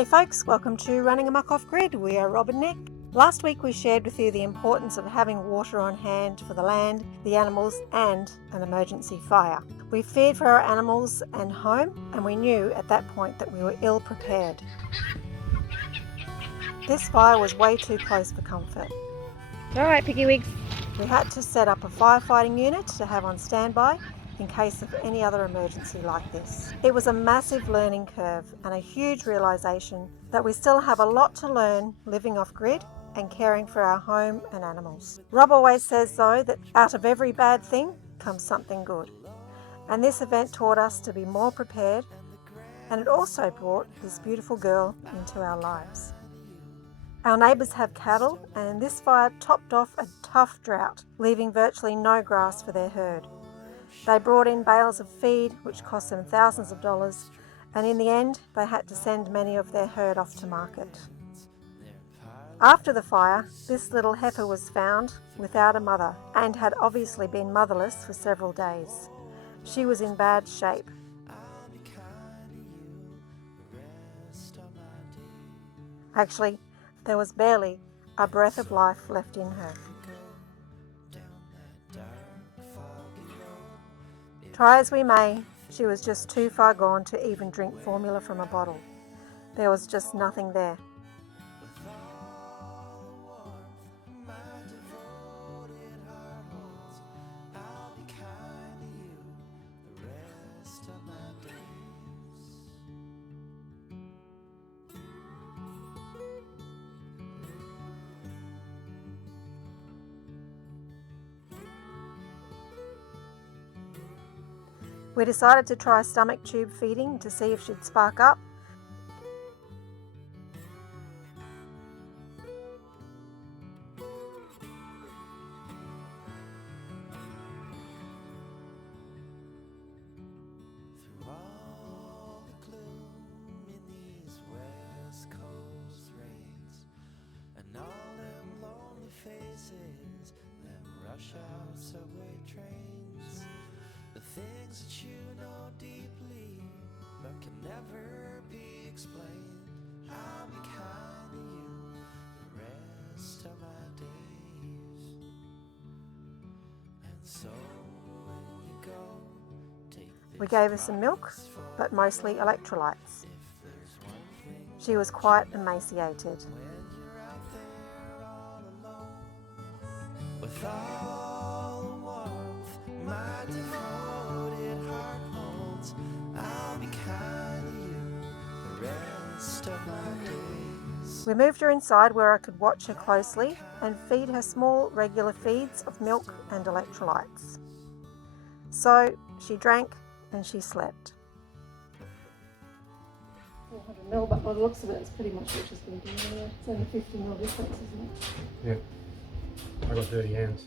Hey folks, welcome to Running Amok Off Grid. We are Rob and Nick. Last week we shared with you the importance of having water on hand for the land, the animals and an emergency fire. We feared for our animals and home, and we knew at that point that we were ill prepared. This fire was way too close for comfort. Alright, Piggy Wigs. We had to set up a firefighting unit to have on standby in case of any other emergency like this. It was a massive learning curve and a huge realisation that we still have a lot to learn living off grid and caring for our home and animals. Rob always says though that out of every bad thing comes something good. And this event taught us to be more prepared, and it also brought this beautiful girl into our lives. Our neighbours have cattle, and this fire topped off a tough drought, leaving virtually no grass for their herd. They brought in bales of feed, which cost them thousands of dollars, and in the end, they had to send many of their herd off to market. After the fire, this little heifer was found without a mother and had obviously been motherless for several days. She was in bad shape. Actually, there was barely a breath of life left in her. Try as we may, she was just too far gone to even drink formula from a bottle. There was just nothing there. We decided to try stomach tube feeding to see if she'd spark up. Things that you know deeply but can never be explained. I'll be kind to you the rest of my days. And so when you go, take We gave her some milk, but mostly electrolytes. She was quite emaciated. with all the warmth my devoted heart holds. I'll be kind to you the rest of my days. We moved her inside where I could watch her closely and feed her small regular feeds of milk and electrolytes. So she drank and she slept. 400 ml, but by the looks of it, it's pretty much what she's been doing anyway. It's only 50 ml difference, isn't it? Yeah. I got dirty hands.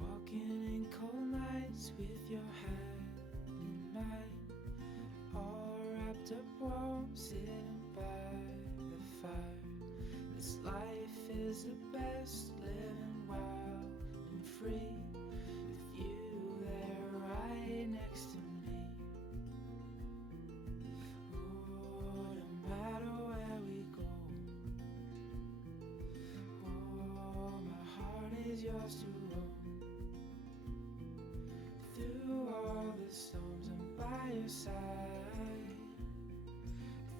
Walking in cold nights with your hand in mine, all wrapped up warm, sitting by the fire. This life is the best, living wild and free, with you there right next to me. Oh, no matter where we go, oh, my heart is yours to roam. Through all the storms, I'm by your side.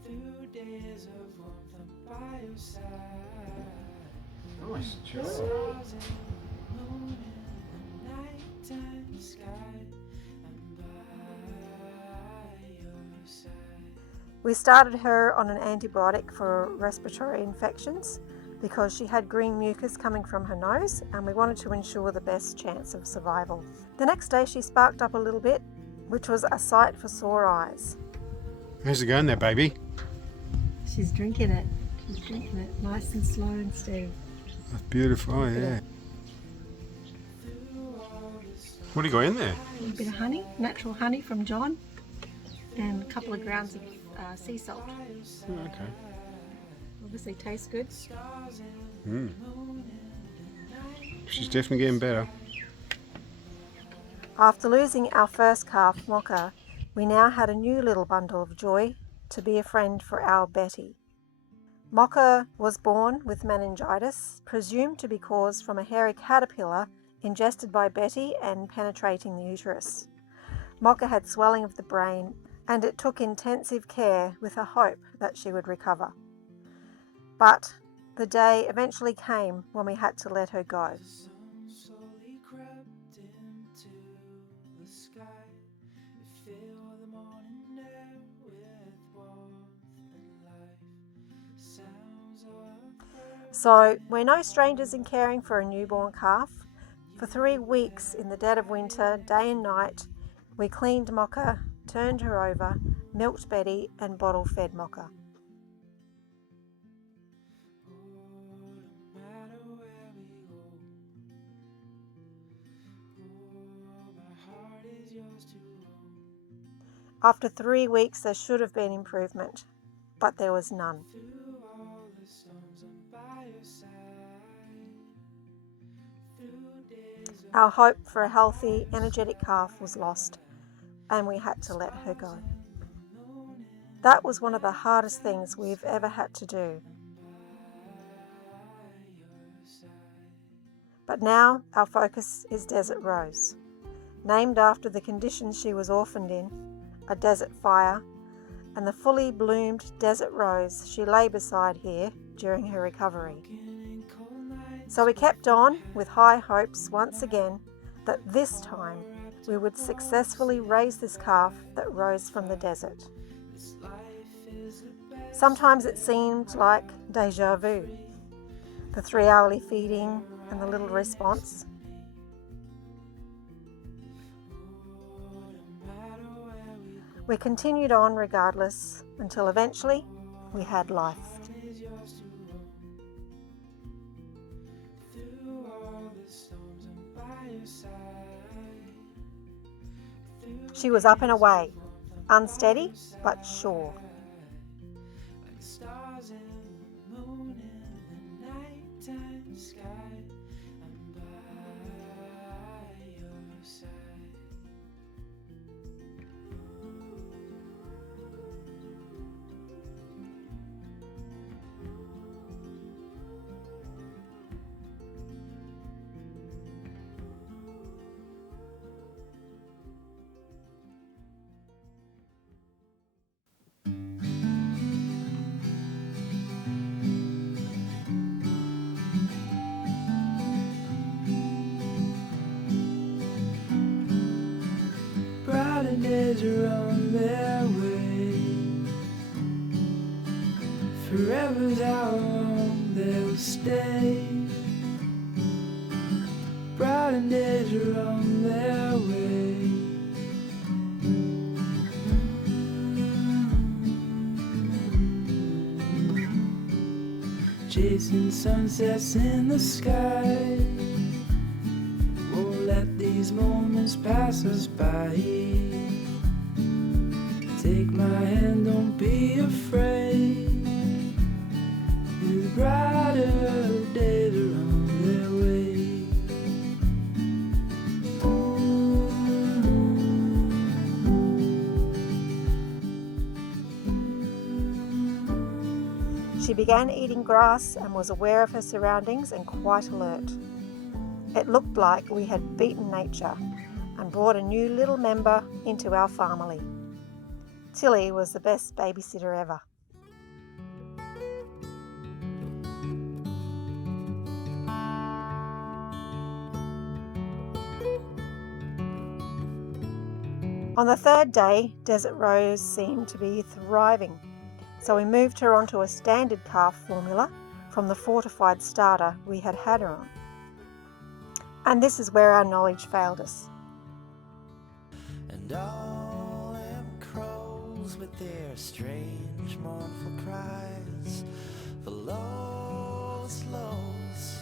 Through days of warmth, I'm by your side. Nice job. Stars and the moon in the nighttime sky, I'm by your side. We started her on an antibiotic for respiratory infections because she had green mucus coming from her nose and we wanted to ensure the best chance of survival. The next day she sparked up a little bit, which was a sight for sore eyes. How's it going there, baby? She's drinking it. She's drinking it nice and slow and steady. That's beautiful. Oh, yeah. What do you got in there? A little bit of honey, natural honey from John, and a couple of grounds of sea salt. Oh, okay. Obviously tastes good. She's definitely getting better. After losing our first calf, Mocha, we now had a new little bundle of joy to be a friend for our Betty. Mocha was born with meningitis, presumed to be caused from a hairy caterpillar ingested by Betty and penetrating the uterus. Mocha had swelling of the brain, and it took intensive care with a hope that she would recover. But the day eventually came when we had to let her go. The sun slowly crept into the sky. It filled the morning air with warmth and life. Sounds of birds. So we're no strangers in caring for a newborn calf. For 3 weeks in the dead of winter, day and night, we cleaned Mocha, turned her over, milked Betty, and bottle fed Mocha. Oh, no matter where we go. Oh, my heart is yours to own. After 3 weeks, there should have been improvement, but there was none. Through all the storms, I'm by your side. Through days of Our hope for a healthy, energetic calf was lost, and we had to let her go. That was one of the hardest things we've ever had to do. But now our focus is Desert Rose, named after the conditions she was orphaned in, a desert fire, and the fully bloomed desert rose she lay beside here during her recovery. So we kept on with high hopes once again that this time we would successfully raise this calf that rose from the desert. Sometimes it seemed like deja vu, the 3-hourly feeding and the little response. We continued on regardless until eventually we had life. She was up and away, unsteady but sure. like stars in the moon in the nighttime sky. I'm by your side. Brighter days are on their way. Forever's how long they'll stay. Brighter days are on their way. Chasing sunsets in the sky. Won't let these moments pass us by. Take my hand, don't be afraid. The brighter days are on their way. She began eating grass and was aware of her surroundings and quite alert. It looked like we had beaten nature and brought a new little member into our family. Tilly was the best babysitter ever. On the third day, Desert Rose seemed to be thriving, so we moved her onto a standard calf formula from the fortified starter we had had her on. And this is where our knowledge failed us. And all them crows with their strange mournful cries, the lowest lows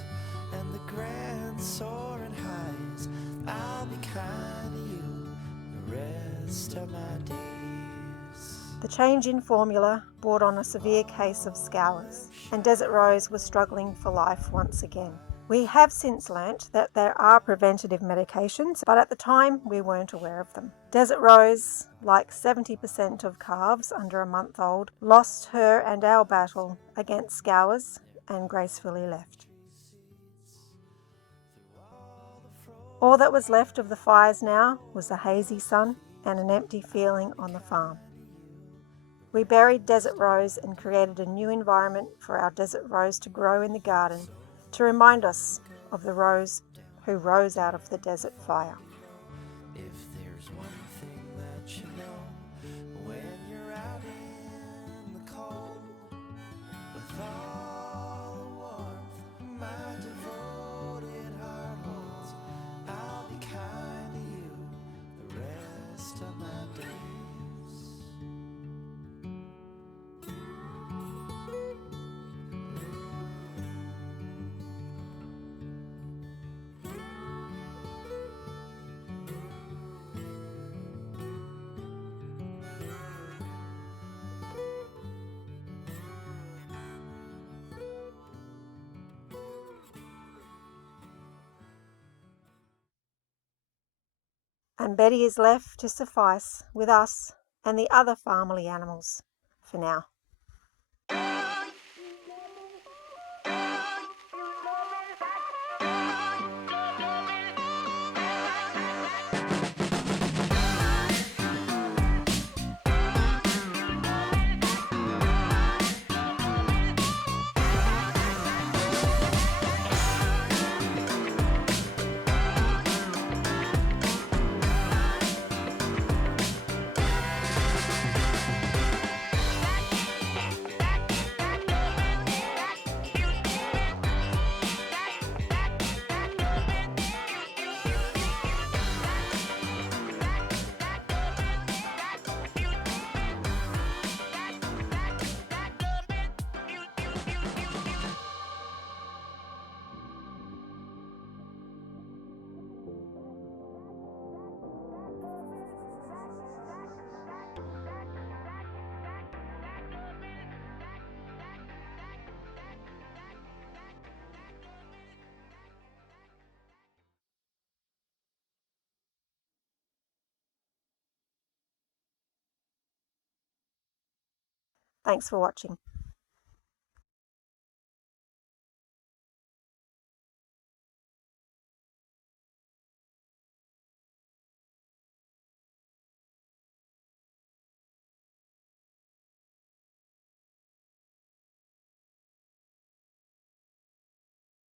and the grand soaring highs, I'll be kind to you the rest of my days. The change in formula brought on a severe case of scours, and Desert Rose was struggling for life once again. We have since learnt that there are preventative medications, but at the time we weren't aware of them. Desert Rose, like 70% of calves under a month old, lost her and our battle against scours and gracefully left. All that was left of the fires now was the hazy sun and an empty feeling on the farm. We buried Desert Rose and created a new environment for our Desert Rose to grow in the garden, to remind us of the rose who rose out of the desert fire. If there's one thing that you know when you're out in the cold, with all the warmth my devoted heart holds, I'll be kind to you the rest of my days. And Betty is left to suffice with us and the other family animals for now. Thanks for watching.